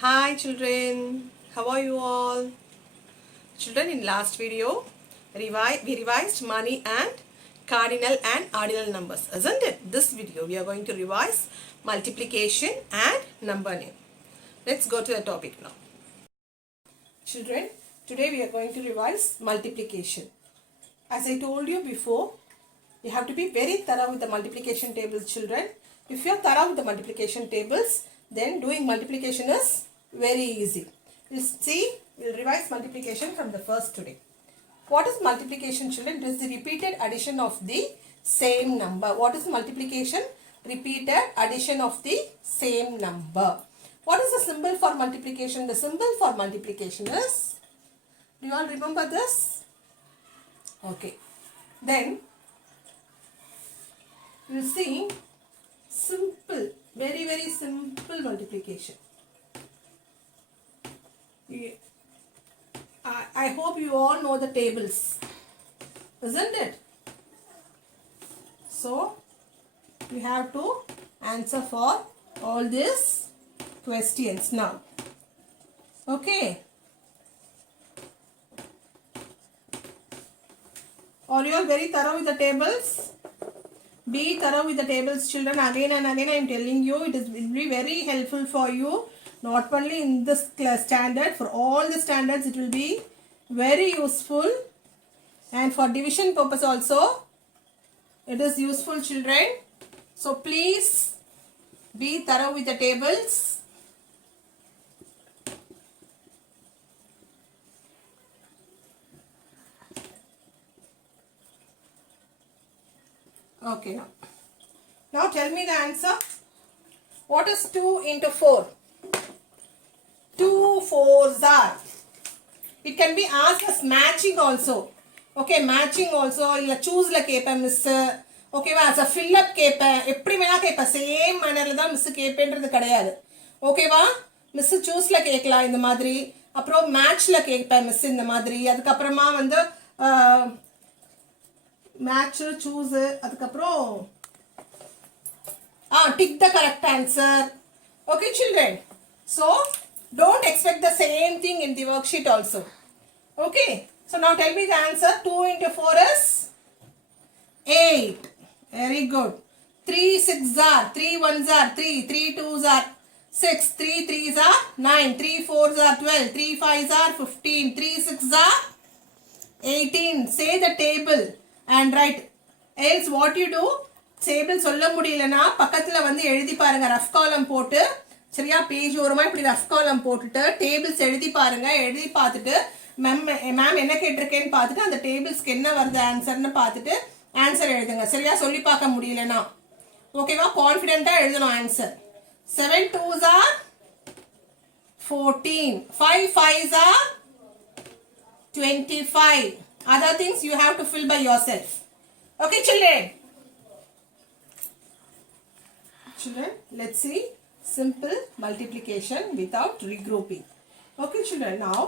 Hi children, how are you all? Children, in last video, we revised money and cardinal and ordinal numbers, isn't it? This video, we are going to revise multiplication and number name. Let's go to the topic now. Children, today we are going to revise multiplication. As I told you before, you have to be very thorough with the multiplication tables, children. If you are thorough with the multiplication tables, then doing multiplication is very easy. We'll revise multiplication from the first today. What is multiplication, children? It is the repeated addition of the same number. What is multiplication? Repeated addition of the same number. What is the symbol for multiplication? The symbol for multiplication is, do you all remember this? Okay. Then, you will see simple, very simple multiplication. I hope you all know the tables, isn't it? So, we have to answer for all these questions now. Okay. Are you all very thorough with the tables? Be thorough with the tables, children. Again and again I am telling you, it will be very helpful for you. Not only in this class standard, for all the standards it will be very useful. And for division purpose also, it is useful, children. So please be thorough with the tables. Okay, now tell me the answer. What is 2 into 4? 2 4s are. It can be asked as matching also. Okay, matching also. You choose la kepa miss. Okay, as a fill up kepa. Eppadi vena kepa same manner la miss kependradhu kadiyadu. Okay va? Miss choose la kekla indha madri. Aprom match la kepa miss indha madri. Adukku apparama vandu match choose adukapro tick the correct answer. Okay children, so don't expect the same thing in the worksheet also. Okay, so now tell me the answer. 2 into 4 is 8. Very good. 3 6s are, 3 1s are 3, 3 2s are 6, 3 3s are 9, 3 4s are 12, 3 5s are 15, 3 6s are 18. Say the table and write. Else what you do, table சொல்ல முடியலனா பக்கத்துல வந்து எழுதி பாருங்க, rough காலம் போட்டு. சரியா? Page ஓரமா இப்படி ரஃப் காலம் போட்டுட்டு டேபிள்ஸ் எழுதி பாருங்க. எழுதி பார்த்துட்டு மேம் என்ன கேட்டிருக்கேன்னு பார்த்துட்டு அந்த டேபிள்ஸ்க்கு என்ன வருது ஆன்சர்னு பார்த்துட்டு ஆன்சர் எழுதுங்க. சரியா? சொல்லி பார்க்க முடியலனா ஓகேவா? கான்ஃபிடென்ட்டா எழுதணும் answer. 7 2s are 14, 5 5s are 25. Other things you have to fill by yourself. Okay children? Children, let's see simple multiplication without regrouping. Okay children, now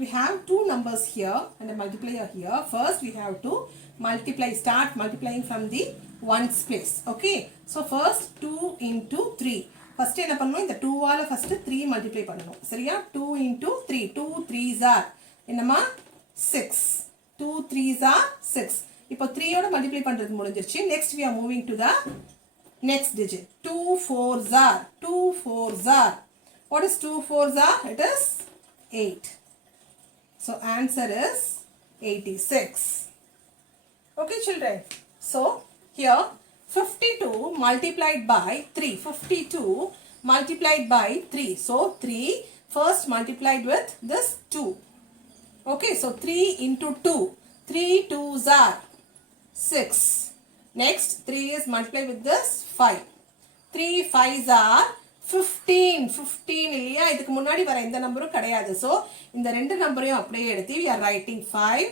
we have two numbers here and a multiplier here. First we have to start multiplying from the ones place. Okay, so first 2 into 3. First என்ன பண்ணணும், இந்த 2 ஆல first 3 multiply பண்ணணும். சரியா? 2 into 3. 2 3s are என்னமா 6. 2 3s are 6. இப்போ 3 ஓட multiply பண்றது முடிஞ்சிருச்சு. Next we are moving to the next digit. 2 4s are. 2 4s are. What is 2 4s are? It is 8. So answer is 86. Okay children. So here 52 multiplied by 3. 52 multiplied by 3. So 3 first multiplied with this 2. Okay, so 3 into 2. 3 2s are 6. Next 3 is multiplied with this 5. 3 5s are 15. 15 இல்லையா? இதுக்கு முன்னாடி வர எந்த நம்பரும் கிடையாது. So இந்த ரெண்டு நம்பரையும் அப்படியே எடுத்து we are writing 5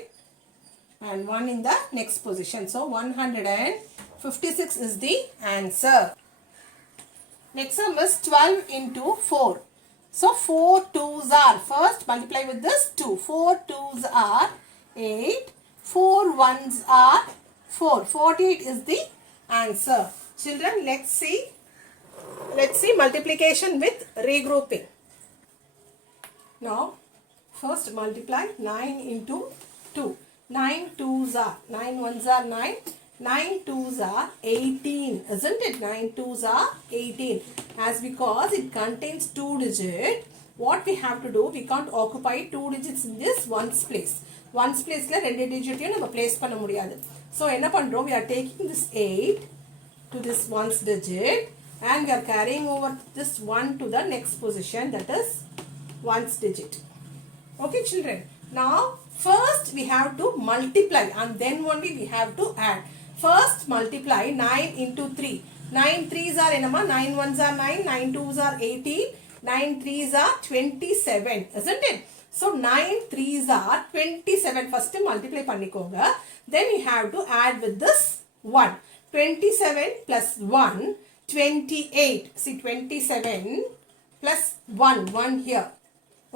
and 1 in the next position. So 156 is the answer. Next sum is 12 into 4. So 4 2s are, first multiply with this 2. 4 2s are 8. 4 1s are 4. 48 is the answer. Children, let's see Let's see multiplication with regrouping. Now, first multiply 9 into 2. 9 2s are 9 1s are 9. 9 2s are 18, isn't it? 9 2s are 18. As because it contains 2 digits, what we have to do, we can't occupy 2 digits in this ones place. Ones place la 2 digit நம்ம place பண்ண முடியாது. So என்ன பண்றோம்? We are taking this 8 to this ones digit and we are carrying over this 1 to the next position, that is ones digit. Okay children, now first we have to multiply and then only we have to add. First multiply 9 into 3. 9 3s are enama, 9 1s are 9, 9 2s are 18, 9 3s are 27, isn't it? So 9 3s are 27. First multiply பண்ணிக்கோங்க. Then you have to add with this 1. 27 plus 1, 28. See 27 plus 1, 1 here.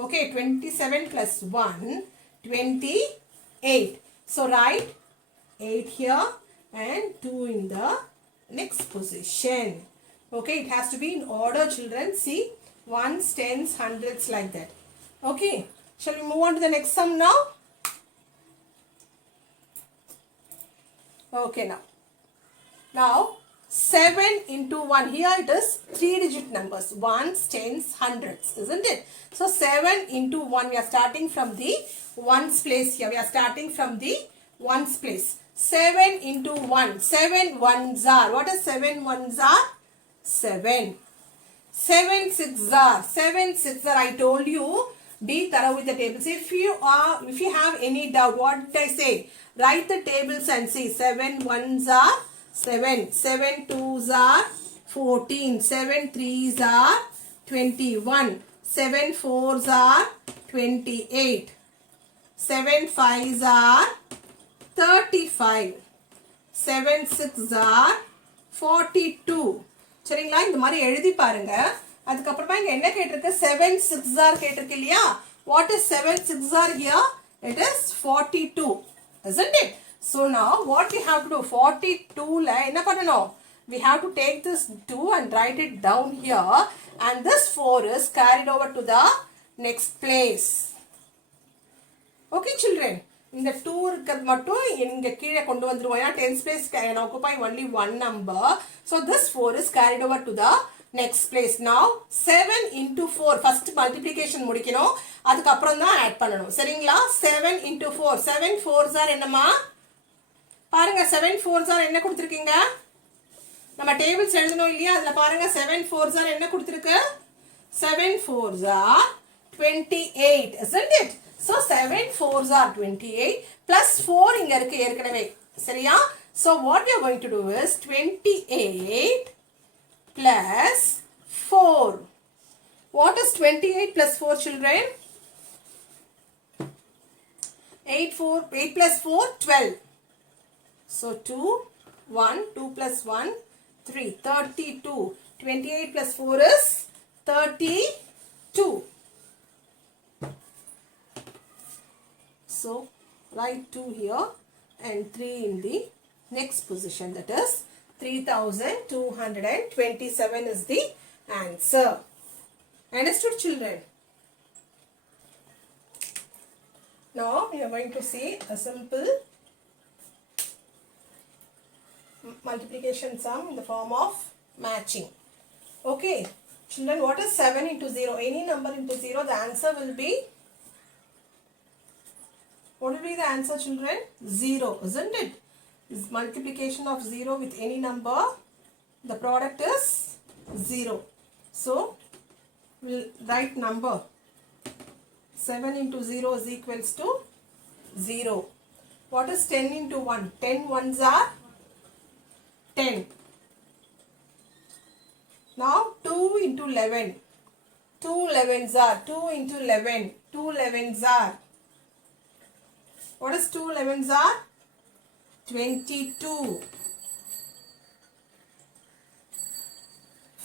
Okay, 27 plus 1, 28. So write 8 here and 2 in the next position. Okay, it has to be in order children. See, ones, tens, hundreds like that. Okay, shall we move on to the next sum now? Okay, now 7 into 1, here it is 3 digit numbers, ones, tens, hundreds, isn't it? So 7 into 1, we are starting from the ones place here. We are starting from the ones place. 7 into 1, 7 ones are, what is 7 ones are? 7. 7 6s are, 7 6s are, I told you, be thorough with the tables. If you have any doubt, what did I say? Write the tables and see. 7 ones are 7, 7 2s are 14, 7 3s are 21, 7 4s are 28, 7 5s are 35, 7 6s are 42. சரிங்களா, இந்த மாதிரி எழுதி பாருங்க. அதுக்கப்புறமா இங்க என்ன கேட்டிருக்கு? 7 6s are கேட்டிருக்கு இல்லையா? What is 7 6s are here? It is 42, isn't it? So now what we have to do? 42 la enna pannanom? We have to take this 2 and write it down here, and this 4 is carried over to the next place. Okay children, இந்த 2 இருக்கிறது மட்டும் இங்க கீழே கொண்டு வந்துருவோம். ஏன்னா 10th place can occupy only one number. So this 4 is carried over to the next place. Now 7 into 4, first multiplication முடிக்கணும், அதுக்கு அப்புறம் தான் ஆட் பண்ணணும். சரிங்களா? 7 into 4, 7 4s are என்னமா? பாருங்க 7 4s are என்ன கொடுத்திருக்கீங்க? நம்ம டேபிள்ஸ் எழுதணும் இல்லையா? அதுல பாருங்க 7 4s are என்ன கொடுத்திருக்கு? 7 4s are 28, isn't it? So 7 4s are 28 plus 4 இங்க இருக்கு ஏற்கனவே. சரியா? So what we are going to do is 28 plus 4. What is 28 plus 4 children? 8 plus 4 12. So 2 1 2 plus 1 3 32. 28 plus 4 is 32. So write 2 here and 3 in the next position, that is 3227 is the answer. Understood children? Now we are going to see a simple multiplication sum in the form of matching. Okay children, what is 7 into 0? Any number into 0, the answer will be, what will be the answer children? 0, isn't it? Is multiplication of 0 with any number, the product is 0. So we'll write number. 7 into 0 is equals to 0. What is 10 into 1? 10 ones are 10. Now 2 into 11. 2 11s are 2 into 11. 2 11s are, what is 2 11s are? 22.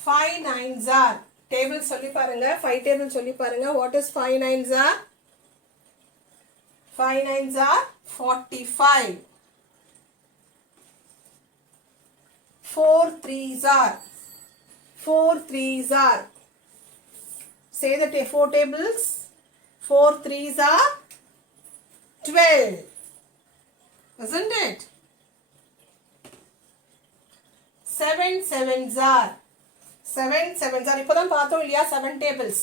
5 9s are, table சொல்லி பாருங்க, 5 table சொல்லி பாருங்க. What is 5 9s are? 5 9s are 45. 4 3s are 4 threes are. Say the 4 tables. 4 threes are 12. Isn't it? 7 sevens are. 7 sevens are. இப்போதான் பார்த்தோம் இல்லையா 7 tables.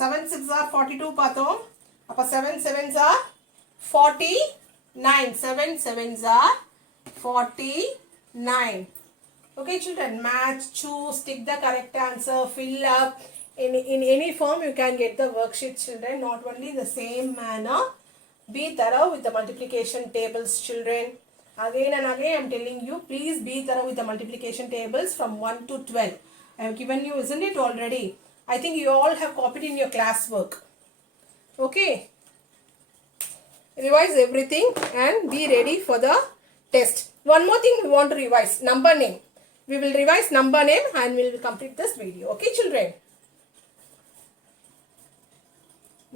7 6 are 42 பார்த்தோம். அப்போ 7 sevens are 49. 7 sevens are 49. Okay children, match, choose, tick the correct answer, fill up. In any form you can get the worksheet children, not only the same manner. Be thorough with the multiplication tables children. Again and again I am telling you, please be thorough with the multiplication tables from 1 to 12. I have given you, isn't it already? I think you all have copied in your classwork. Okay. Revise everything and be ready for the test. One more thing we want to revise, number name. We will revise number name and we will complete this video. Okay children.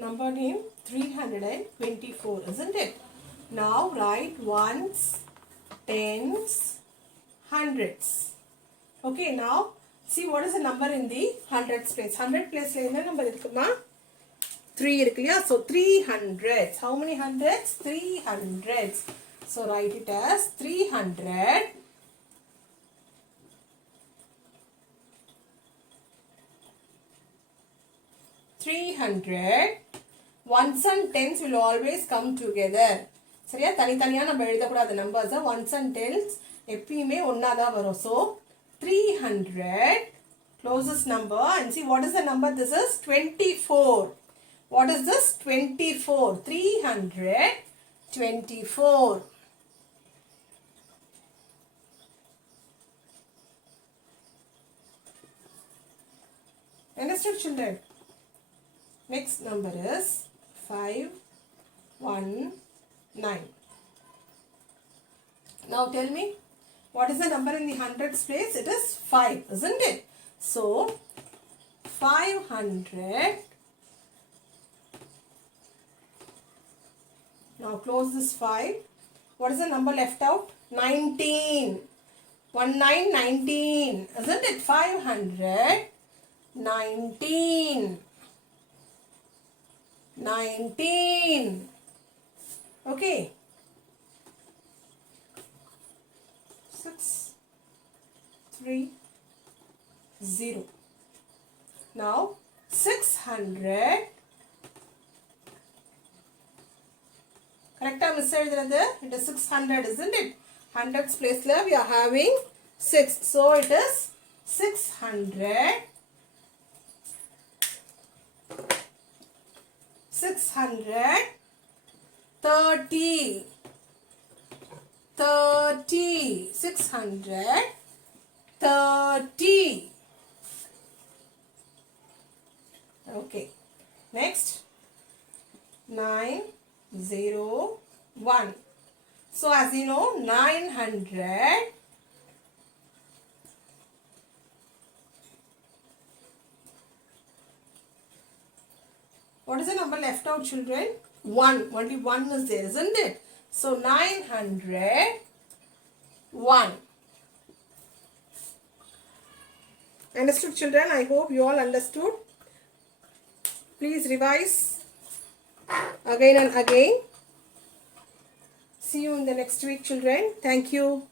Number name 324, isn't it? Now write ones, tens, hundreds. Okay, now see what is the number in the hundreds place. 100 place la enna number irukuma? 3 irukku இல்லையா? So 300s. How many hundreds? 300s. So write it as 300. 300. Ones and tens will always come together. சரியா? தனித்தனியா நம்ம எழுதக்கூடாத numbers ones and tens எப்பயுமே ஒண்ணா தான் வரும். So 300 closest number and see what is the number. This is 24. What is this? 24. 324. Understood children? Next number is 519. Now tell me, what is the number in the hundreds place? It is 5, isn't it? So 500. Now close this 5. What is the number left out? 19. 19, isn't it? 519. 19. Okay. 630. Now 600. Correct Mr. It is 600, isn't it? Hundreds place la we are having 6. So it is 600. 630. 630. Okay. Next 901. So as you know, 900. What is the number left out children? 1. Only 1 is there, isn't it? So 901. Understood children? I hope you all understood. Please revise again and again. See you in the next week children. Thank you.